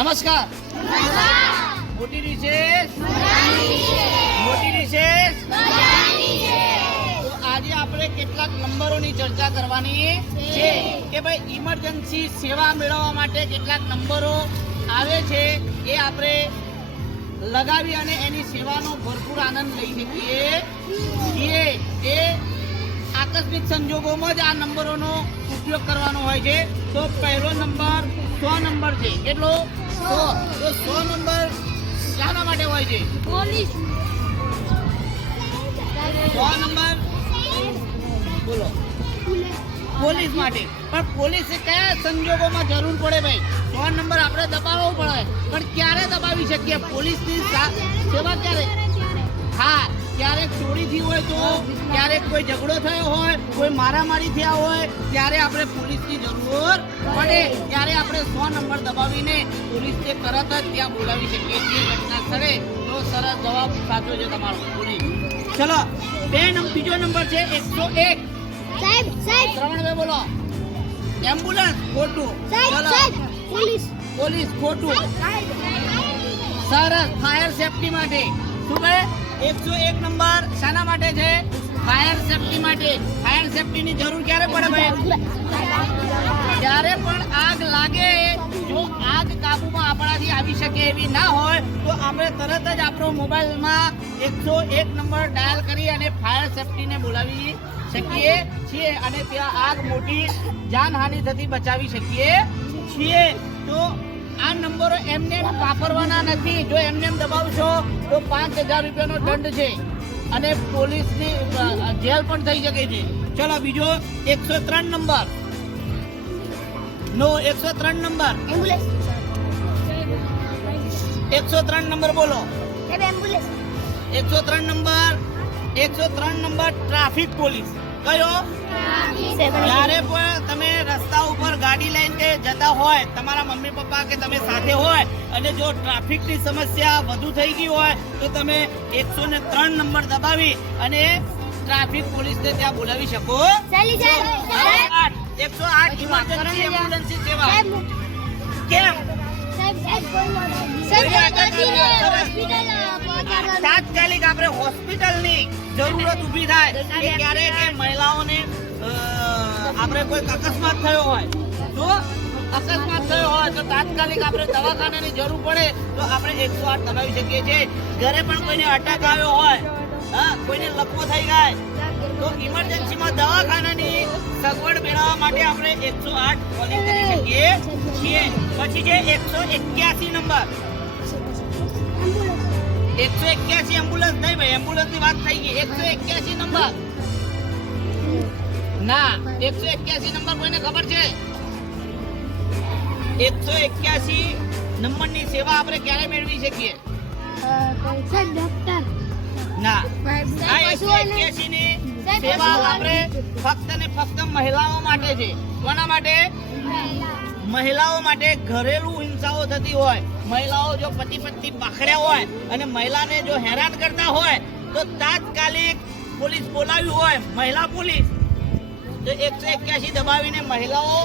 નમસ્કાર. મોટી રિસેસ. મોટી રિસેસ. તો આજે આપણે કેટલાક નંબરોની ચર્ચા કરવાની છે કે ભાઈ ઇમરજન્સી સેવા મેળવવા માટે કેટલાક નંબરો આવે છે એ આપણે લગાવી અને એની સેવાનો ભરપૂર આનંદ લઈ શકીએ છીએ. એ આકસ્મિક સંજોગોમાં જ આ નંબરોનો ઉપયોગ કરવાનો હોય છે. તો પહેલો નંબર 100 નંબર છે. કેટલો? 100. તો 100 નંબર શાના માટે હોય છે? 100 નંબર બોલો પોલીસ માટે. પણ પોલીસ કયા સંજોગોમાં જરૂર પડે ભાઈ? 100 નંબર આપણે દબાવવો પડે, પણ ક્યારે દબાવી શકીએ? પોલીસની સેવા ક્યારે? હા, ક્યારેક ચોરી થઈ હોય તો, ક્યારેક કોઈ ઝઘડો થયો હોય, કોઈ મારામારી થયા હોય, ત્યારે આપણે પોલીસની જરૂર પડે. ત્યારે આપણે 100 નંબર દબાવીને પોલીસને તરત જ ત્યાં બોલાવી શકીએ છીએ ઘટના સ્થળે. તો સરસ જવાબ સાચો છે તમારો. પોલીસ. ચલો, બીજો નંબર છે 101. ત્રણ બે બોલો. એમ્બ્યુલન્સ ખોટું. પોલીસ ખોટું. સરસ. ફાયર સેફટી માટે શું કહે? 101 નંબર શાના માટે છે? ફાયર સેફટી માટે. ફાયર સેફટીની જરૂર ક્યારે પડે ભાઈ? જ્યારે પણ આગ લાગે, જો આગ કાબુમાં આપણાથી આવી શકે એવી ના હોય તો આપણે તરત જ આપણો મોબાઈલમાં 101 નંબર ડાયલ કરી અને ફાયર સેફટીને બોલાવી શકીએ છીએ અને ત્યાં આગ મોટી જાનહાનિ થતી બચાવી શકીએ છીએ. તો આ નંબરો એમને વાપરવાના નથી. જો એમને દબાવશો તો 5000 રૂપિયાનો દંડ છે અને પોલીસની જેલ પણ થઈ શકે છે. ચલો, બીજો 103 નંબર. 103 નંબર. 103 નંબર બોલો. 103 નંબર ટ્રાફિક પોલીસ. કયો? જ્યારે પણ તમે રસ્તા ઉપર ગાડી લઈને જતા હોય, તમારા મમ્મી પપ્પા કે તમે સાથે હોય અને જો ટ્રાફિકની સમસ્યા વધુ થઈ ગઈ હોય તો તમે 103 નંબર દબાવી અને ટ્રાફિક પોલીસને ત્યાં બોલાવી શકો. 108 ઇમરજન્સી એમ્બ્યુલન્સની સેવા. કેમ? તાત્કાલિક આપણે હોસ્પિટલની જરૂરત ઊભી થાય કે ક્યારેક મહિલાઓને આપણે કોઈ અકસ્માત થયો હોય તો તાત્કાલિક આપણે દવાખાનાની જરૂર પડે તો આપણે 108 દબાવી શકીએ છીએ. ઘરે પણ કોઈને અટક આવ્યો હોય, કોઈને લકવો થઈ જાય તો ઇમરજન્સીમાં દવાખાનાની સગવડ મેળવવા માટે આપણે 108 કોલિંગ કરી શકીએ છીએ. પછી છે 181 નંબર. 181 એમ્બ્યુલન્સ નહીં ભાઈ, એમ્બ્યુલન્સની વાત થઈ ગઈ. 181 નંબર ના. 181 નંબર કોઈને ખબર છે? 181 નંબરની સેવા આપણે ક્યારે મેળવી શકીએ? ના, આ 181 ની સેવા આપણે ફક્ત ને ફક્ત મહિલાઓ માટે છે. કોના માટે? મહિલાઓ માટે. ઘરેલું હિંસાઓ થતી હોય, મહિલાઓ જો પતિ પત્ની પકડ્યા હોય અને મહિલાને જો હેરાન કરતા હોય તો તાત્કાલિક પોલીસ બોલાવી હોય, મહિલા પોલીસ, તો 181 દબાવીને મહિલાઓ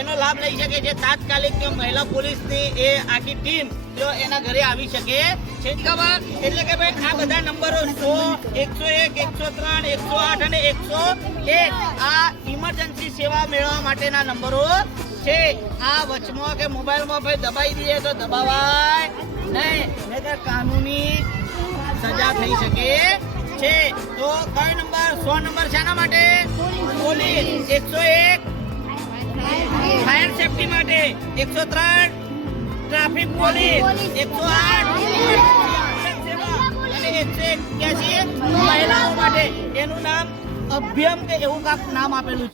એનો લાભ લઈ શકે છે. તાત્કાલિક મહિલા પોલીસની એ આખી ટીમ જો એના ઘરે આવી શકે છે. ખબર? એટલે કે ભાઈ આ બધા નંબરો 100, 101, 103, 108 અને 101 આ ઇમરજન્સી સેવા મેળવવા માટેના નંબરો છે. આ વચમાં કે મોબાઈલમાં ભાઈ દબાઈ દઈએ તો દબાવાય નહીં, નહીંતર કાનૂની સજા થઈ શકે છે. તો કયો નંબર? 100 નંબર શાના માટે? પોલીસ. 101 ફાયર સેફટી માટે. 103 ટ્રાફિક પોલીસ. 108 સેવા અને 181 મહિલાઓ માટે. એનું નામ અભ્યમ કે એવું કાંક નામ આપેલું છે.